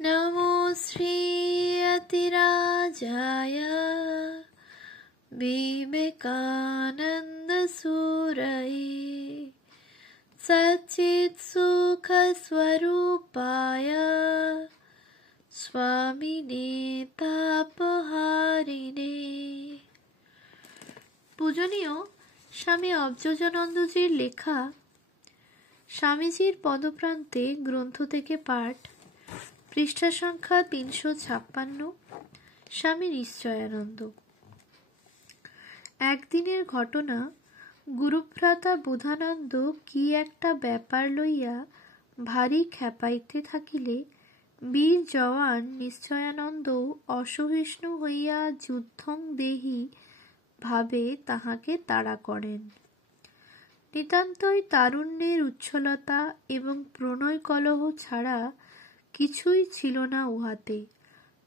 नमो श्रीयतिराजाय विवेकानन्दसूरये सच्चित्सुखस्वरूपाय स्वामिने तापहारिणे। পূজনীয় স্বামী অবযোজানন্দজির লেখা স্বামীজির পদপ্রান্তে গ্রন্থ থেকে পাঠ, পৃষ্ঠা সংখ্যা 356। স্বামী নিশ্চয়ানন্দ। একদিনের ঘটনা। গুরুভ্রাতা বোধানন্দ কি একটা ব্যাপার লইয়া ভারী খেপাইতে থাকিলে বীর জওয়ান নিশ্চয়ানন্দ অসহিষ্ণু হইয়া যুদ্ধং দেহি ভাবে তাহাকে তাড়া করেন। নিতান্তই তারুণ্যের উচ্ছলতা এবং প্রণয় কলহ ছাড়া কিছুই ছিল না উহাতে।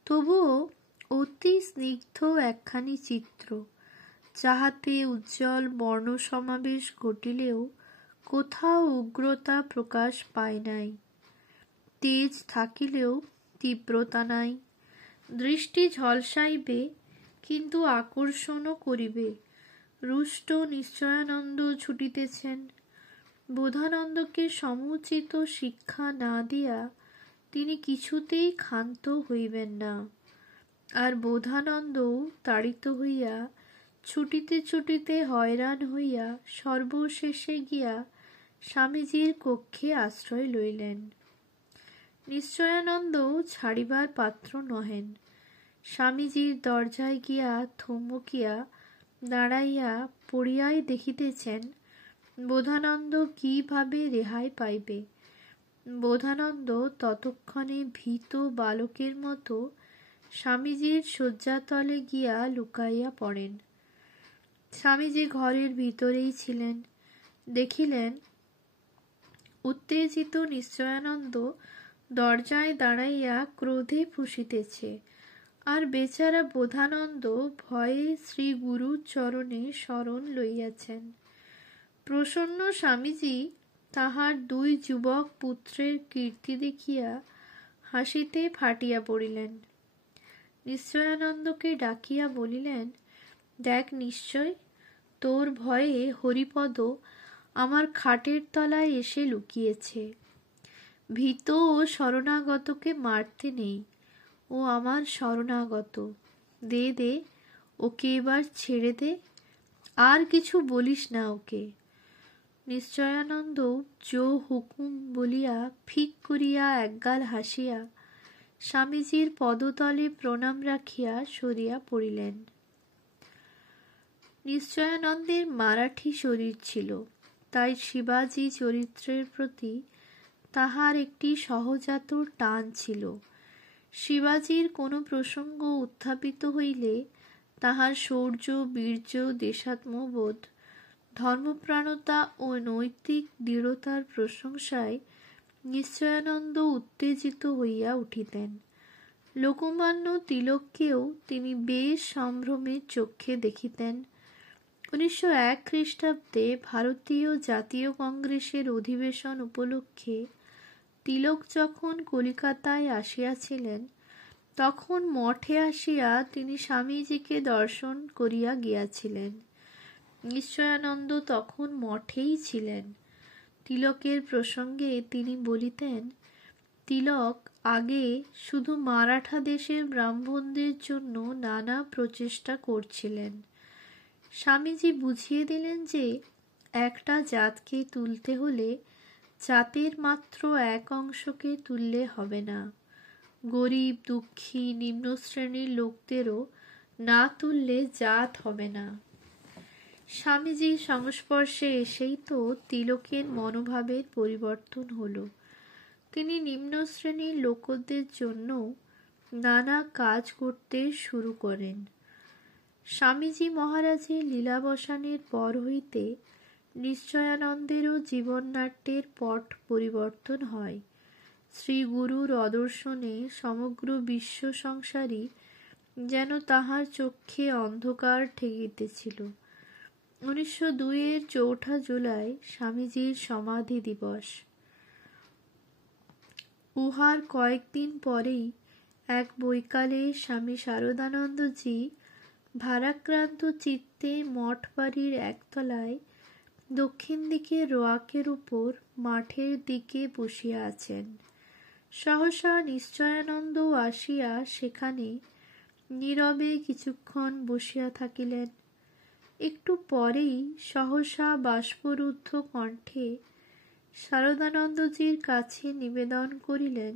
তবুও অতি স্নিগ্ধ একখানি চিত্র, যাহাতে উজ্জ্বল বর্ণসমাবেশ ঘটিলেও কোথাও উগ্রতা প্রকাশ পায় নাই, তেজ থাকিলেও তীব্রতা নাই। দৃষ্টি ঝলসাইবে কিন্তু আকর্ষণও করিবে। রুষ্ট নিশ্চয়ানন্দ ছুটিতেছেন। বোধানন্দকে সমুচিত শিক্ষা না দিয়া তিনি কিছুতেই ক্ষান্ত হইবেন না। আর বোধানন্দও তাড়িত হইয়া ছুটিতে ছুটিতে হয়রান হইয়া সর্বশেষে গিয়া স্বামীজির কক্ষে আশ্রয় লইলেন। নিশ্চয়ানন্দ ছাড়িবার পাত্র নহেন। স্বামীজির দরজায় গিয়া থমকিয়া দাঁড়াইয়া পড়িয়াই দেখিতেছেন বোধানন্দ কিভাবে রেহাই পাইবে। বোধানন্দ ততক্ষণে ভীত বালকের মতো স্বামীজির শয্যাতলে গিয়া লুকাইয়া পড়েন। স্বামীজি ঘরের ভিতরেই ছিলেন। দেখিলেন উত্তেজিত নিশ্চয়ানন্দ দরজায় দাঁড়াইয়া ক্রোধে ফুঁসিতেছে, আর বেচারা বোধানন্দ ভয়ে শ্রী গুরুর চরণে শরণ লইয়াছেন। প্রসন্ন স্বামীজি তাহার দুই যুবক পুত্রের কীর্তি দেখিয়া হাসিতে ফাটিয়া পড়িলেন। নিশ্চয়ানন্দকে ডাকিয়া বলিলেন, দেখ নিশ্চয়, তোর ভয়ে হরিপদ আমার খাটের তলায় এসে লুকিয়েছে। ভীত ও শরণাগতকে মারতে নেই, ও আমার শরণাগত। দে দে, ওকে এবার ছেড়ে দে, আর কিছু বলিস না ওকে। নিশ্চয়ানন্দ জো হুকুম বলিয়া ফিক করিয়া একগাল হাসিয়া স্বামীজির পদতলে প্রণাম রাখিয়া সরিয়া পড়িলেন। নিশ্চয়ানন্দের মারাঠি শরীর ছিল, তাই শিবাজী চরিত্রের প্রতি তাহার একটি সহজাত টান ছিল। শিবাজীর কোনো প্রসঙ্গ উত্থাপিত হইলে তাহার শৌর্য, বীর্য, দেশাত্মবোধ, ধর্মপ্রাণতা ও নৈতিক দৃঢ়তার প্রশংসায় নিশ্চয়ানন্দ উত্তেজিত হইয়া উঠিতেন। লোকমান্য তিলককেও তিনি বেশ সম্ভ্রমের চক্ষে দেখিতেন। 1901 খ্রিস্টাব্দে ভারতীয় জাতীয় কংগ্রেসের অধিবেশন উপলক্ষে তিলক যখন কলিকাতায় আসিয়াছিলেন, তখন মঠে আসিয়া তিনি স্বামীজিকে দর্শন করিয়া গিয়াছিলেন। নিশ্চয়ানন্দ তখন মঠেই ছিলেন। তিলকের প্রসঙ্গে তিনি বলিতেন, তিলক আগে শুধু মারাঠা দেশের ব্রাহ্মণদের জন্য নানা প্রচেষ্টা করছিলেন। স্বামীজি বুঝিয়ে দিলেন যে একটা জাতকে তুলতে হলে জাতের মাত্র এক অংশকে তুললে হবে না, গরিব, দুঃখী, নিম্ন শ্রেণীর লোকদেরও না তুললে জাত হবে না। স্বামীজির সংস্পর্শে এসেই তো তিলকের মনোভাবের পরিবর্তন হলো। তিনি নিম্ন শ্রেণীর লোকদের জন্য নানা কাজ করতে শুরু করেন। স্বামীজি মহারাজের লীলাবসানের পর হইতে নিশ্চয়ানন্দেরও জীবননাট্যের পট পরিবর্তন হয়। শ্রী গুরুর অদর্শনে সমগ্র বিশ্ব সংসারই যেন তাহার চক্ষে অন্ধকার ঠেকিতেছিল। 1902-এর 4 জুলাই স্বামীজির সমাধি দিবস। উহার কয়েকদিন পরেই এক বৈকালে স্বামী শারদানন্দজি ভারাক্রান্ত চিত্তে মঠ বাড়ির একতলায় দক্ষিণ দিকে রোয়াকের উপর মাঠের দিকে বসিয়া আছেন। সহসা নিশ্চয়ানন্দ আসিয়া সেখানে নীরবে কিছুক্ষণ বসিয়া থাকিলেন। একটু পরেই সহসা বাষ্পরুদ্ধ কণ্ঠে শারদানন্দজির কাছে নিবেদন করিলেন,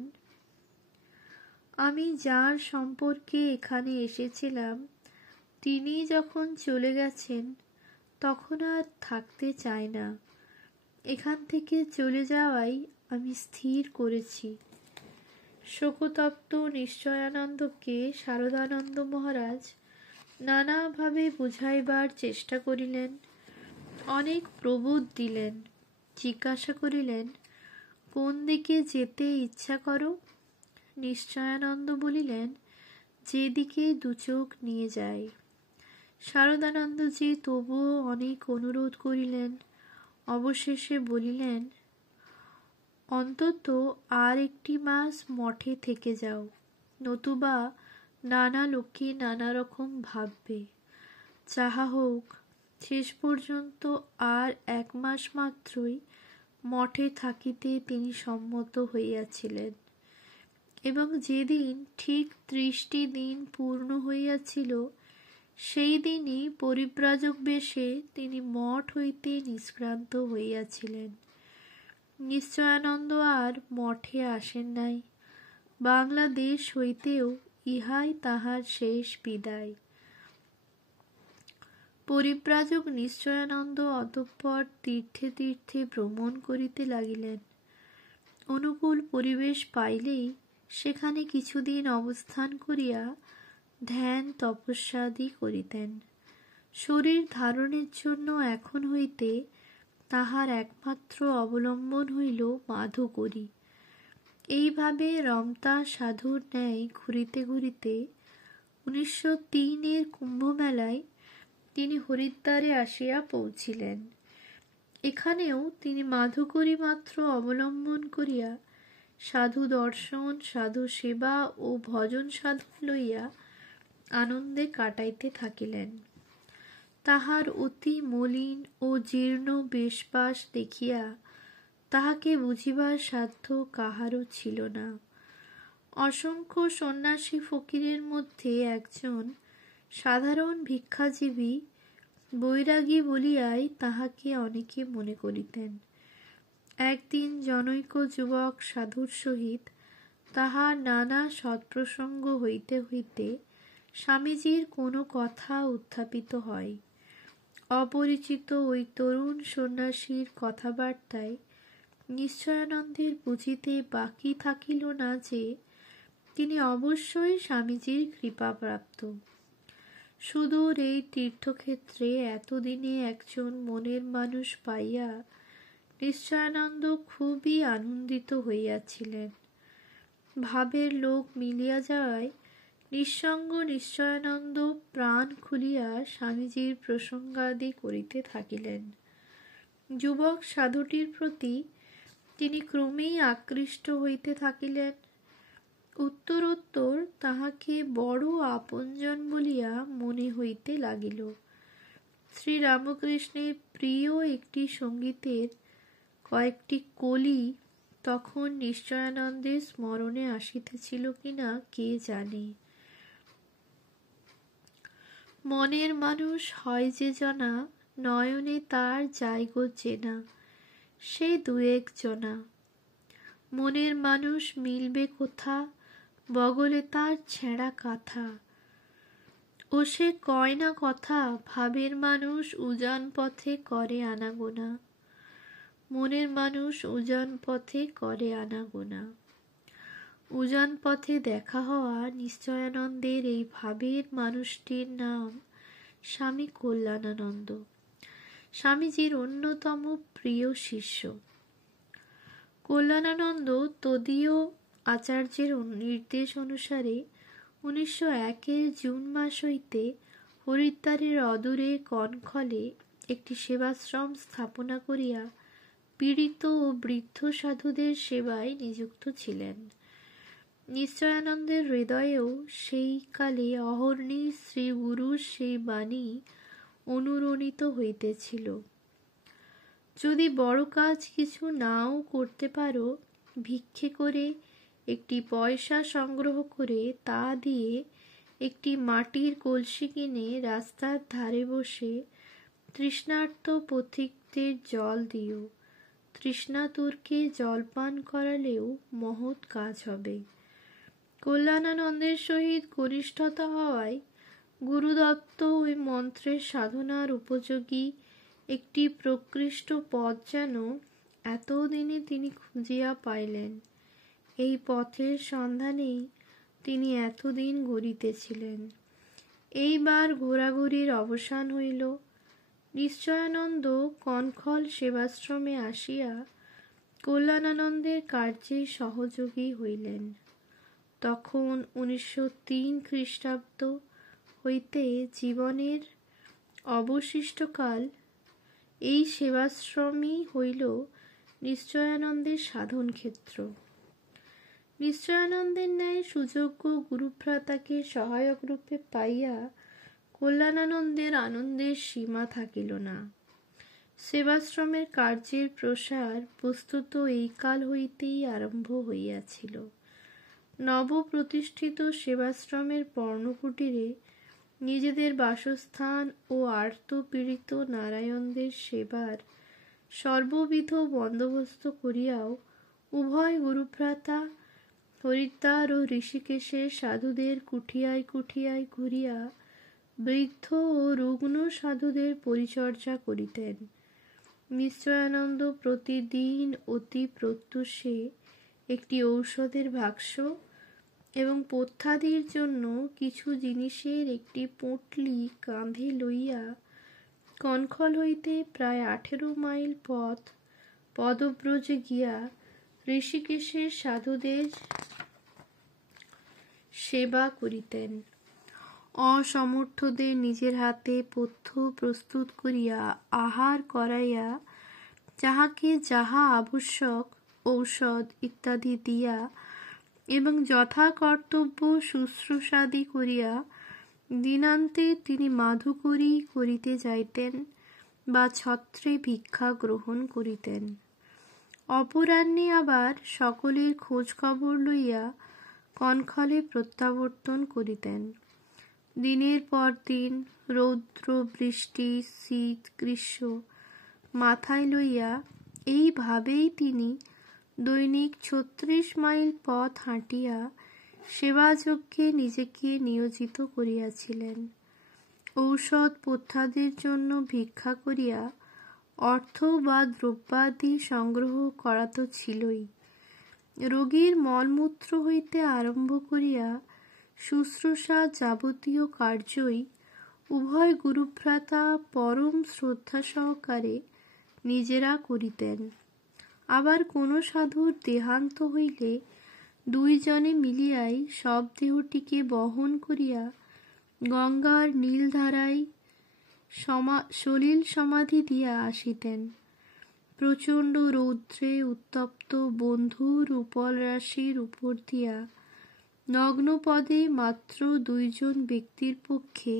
আমি যার সম্পর্কে এখানে এসেছিলাম তিনি যখন চলে গেছেন তখন আর থাকতে চাই না। এখান থেকে চলে যাওয়াই আমি স্থির করেছি। শোকতপ্ত নিশ্চয়ানন্দকে শারদানন্দ মহারাজ নানাভাবে বুঝাইবার চেষ্টা করিলেন, অনেক প্রবোধ দিলেন। জিজ্ঞাসা করিলেন, কোন দিকে যেতে ইচ্ছা করো? নিশ্চয়ানন্দ বলিলেন, যেদিকে দুচোখ নিয়ে যায়। শারদানন্দজি তবুও অনেক অনুরোধ করিলেন। অবশেষে বলিলেন, অন্তত আর একটি মাস মঠে থেকে যাও, নতুবা নানা লোকে নানা রকম ভাববে। যাহা হোক, শেষ পর্যন্ত আর 1 মাস মাত্রই মঠে থাকিতে তিনি সম্মত হইয়াছিলেন, এবং যেদিন ঠিক 30টি দিন পূর্ণ হইয়াছিল সেই দিনই পরিব্রাজক বেশে তিনি মঠ হইতে নিষ্ক্রান্ত হইয়াছিলেন। নিশ্চয়ানন্দ আর মঠে আসেন নাই। বাংলাদেশ হইতেও ইহাই তাহার শেষ বিদায়। পরিব্রাজক নিশ্চয়ানন্দ অতঃপর তীর্থে তীর্থে ভ্রমণ করিতে লাগিলেন। অনুকূল পরিবেশ পাইলেই সেখানে কিছুদিন অবস্থান করিয়া ধ্যান তপস্যাদি করিতেন। শরীর ধারণের জন্য এখন হইতে তাহার একমাত্র অবলম্বন হইল মাধুকরী। এইভাবে রমতা সাধুর ন্যায় ঘুরিতে ঘুরিতে 1903-এর কুম্ভমেলায় তিনি হরিদ্বারে আসিয়া পৌঁছিলেন। এখানেও তিনি মাধুকরী মাত্র অবলম্বন করিয়া সাধু দর্শন, সাধু সেবা ও ভজন সাধন লইয়া আনন্দে কাটাইতে থাকিলেন। তাহার অতি মলিন ও জীর্ণ বেশবাস দেখিয়া তাহাকে বুঝিবার সাধ্য কাহারও ছিল না। অসংখ্য সন্ন্যাসী ফকিরের মধ্যে একজন সাধারণ ভিক্ষাজীবী বৈরাগী বলিয়াই তাহাকে অনেকে মনে করিতেন। একদিন জনৈক যুবক সাধুর সহিত তাহার নানা সৎপ্রসঙ্গ হইতে হইতে স্বামীজীর কোনো কথা উত্থাপিত হয়। অপরিচিত ওই তরুণ সন্ন্যাসীর কথাবার্তায় নিশ্চয়ানন্দের বুঝিতে বাকি থাকিল না যে তিনি অবশ্যই স্বামীজীর কৃপাপ্রাপ্ত। সুদূর এই তীর্থক্ষেত্রে এতদিনে একজন মনের মানুষ পাইয়া নিশ্চয়ানন্দ খুবই আনন্দিত হইয়াছিলেন। ভাবের লোক মিলিয়া যাওয়ায় নিঃসঙ্গ নিশ্চয়ানন্দ প্রাণ খুলিয়া স্বামীজীর প্রসঙ্গাদি করিতে থাকিলেন। যুবক সাধুটির প্রতি তিনি ক্রমেই আকৃষ্ট হইতে থাকিলেন। উত্তরোত্তর তাহাকে বড় আপনজন বলিয়া মনে হইতে লাগিল। শ্রীরামকৃষ্ণের প্রিয় একটি সঙ্গীতের কয়েকটি কলি তখন নিশ্চয়ানন্দের স্মরণে আসিতেছিল কিনা কে জানে। মনের মানুষ হয় যে জনা, নয়নে তার যাইগো চেনা, সে 2-1 জনা। মনের মানুষ মিলবে কোথা, বগলে তার ছেঁড়া কাঁথা। ও সে কয় না কথা, ভাবের মানুষ উজান পথে করে আনাগোনা। মনের মানুষ উজান পথে করে আনাগোনা। উজান পথে দেখা হওয়া নিশ্চয়ানন্দের এই ভাবের মানুষটির নাম স্বামী কল্যাণানন্দ, স্বামীজির অন্যতম প্রিয় শিষ্য। কল্যাণানন্দ তদীয় আচার্যের নির্দেশ অনুসারে 1901-এর জুন মাস হইতে হরিদ্বারের অদূরে কনখলে একটি সেবাশ্রম স্থাপনা করিয়া পীড়িত ও বৃদ্ধ সাধুদের সেবায় নিযুক্ত ছিলেন। নিশ্চয়ানন্দের হৃদয়েও সেই কালে অহর্নি শ্রী গুরুর সেই বাণী অনুরণিত হইতেছিল। যদি বড় কাজ কিছু নাও করতে পারো, ভিক্ষে করে একটি পয়সা সংগ্রহ করে তা দিয়ে একটি মাটির কলসি কিনে রাস্তার ধারে বসে তৃষ্ণার্ত পথিকদের জল দিও। তৃষ্ণাতুরকে জলপান করালেও মহৎ কাজ হবে। কল্যাণানন্দের সহিত ঘনিষ্ঠতা হওয়ায় গুরুদত্ত ওই মন্ত্রের সাধনার উপযোগী একটি প্রকৃষ্ট পথ যেন এতদিনে তিনি খুঁজিয়া পাইলেন। এই পথের সন্ধানেই তিনি এতদিন ঘুরিতেছিলেন। এইবার ঘোরাঘুরির অবসান হইল। নিশ্চয়ানন্দ কনখল সেবাশ্রমে আসিয়া কল্যাণানন্দের কার্যে সহযোগী হইলেন। তখন 1903 খ্রিস্টাব্দ হইতে জীবনের অবশিষ্টকাল এই সেবাশ্রমই হইল নিশ্চয়ানন্দের সাধন ক্ষেত্র। নিশ্চয়ানন্দের ন্যায় সুযোগ্য গুরুভ্রাতাকে সহায়ক রূপে পাইয়া কল্যাণানন্দের আনন্দের সীমা থাকিল না। সেবাশ্রমের কার্যের প্রসার বস্তুত এই কাল হইতেই আরম্ভ হইয়াছিল। নবপ্রতিষ্ঠিত সেবাশ্রমের পর্ণকুটিরে নিজেদের বাসস্থান ও আর্তপীড়িত নারায়ণদের সেবার সর্ববিধ বন্দোবস্ত করিয়াও উভয় গুরুভ্রাতা হরিদ্বার ও ঋষিকেশের সাধুদের কুঠিয়ায় কুঠিয়ায় ঘুরিয়া বৃদ্ধ ও রুগ্ন সাধুদের পরিচর্যা করিতেন। নিশ্চয়ানন্দ প্রতিদিন অতি প্রত্যুষে একটি ঔষধের বাক্স এবং পথ্যাদির জন্য কিছু জিনিসের একটি পোঁটলি কাঁধে লইয়া কনখল হইতে প্রায় 18 মাইল পথ পদব্রজে গিয়া ঋষিকেশের সাধুদের সেবা করিতেন। অসমর্থদের নিজের হাতে পথ্য প্রস্তুত করিয়া আহার করাইয়া যাহাকে যাহা আবশ্যক ঔষধ ইত্যাদি দিয়া এবং যথা কর্তব্য শুশ্রূষাদি করিয়া দিনান্তে তিনি মাধুকরী করিতে যাইতেন বা ছত্রে ভিক্ষা গ্রহণ করিতেন। অপরাহ্নে আবার সকলের খোঁজ খবর লইয়া কনখলে প্রত্যাবর্তন করিতেন। দিনের পর দিন রৌদ্র বৃষ্টি শীত গ্রীষ্ম মাথায় লইয়া এইভাবেই তিনি দৈনিক 36 মাইল পথ হাঁটিয়া সেবাযজ্ঞে নিজেকে নিয়োজিত করিয়াছিলেন। ঔষধ পথ্যাদির জন্য ভিক্ষা করিয়া অর্থ বা দ্রব্যাদি সংগ্রহ করা তো ছিলই, রোগীর মলমূত্র হইতে আরম্ভ করিয়া শুশ্রূষা যাবতীয় কার্যই উভয় গুরুভ্রাতা পরম শ্রদ্ধা সহকারে নিজেরা করিতেন। আবার কোন সাধুর দেহান্ত হইলে দুইজনে মিলিয়াই সব দেহটিকে বহন করিয়া গঙ্গার নীলধারায় সলিল সমাধি দিয়া আসিতেন। প্রচণ্ড রৌদ্রে উত্তপ্ত বন্ধুর উপল রাশির উপর দিয়া নগ্নপদে মাত্র 2 জন ব্যক্তির পক্ষে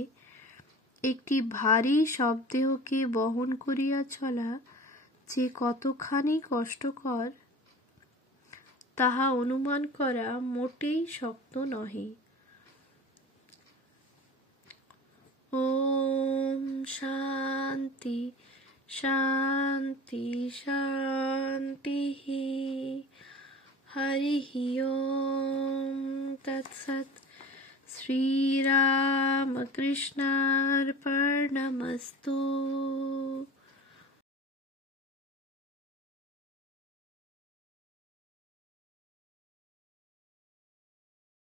একটি ভারী শবদেহকে বহন করিয়া চলা যে কতখানি কষ্টকর তাহা অনুমান করা মোটেই শক্ত নহে। ওম শান্তি শান্তি শান্তি। হরি ওম তৎসৎ। শ্রীরামকৃষ্ণার্পণমস্তু।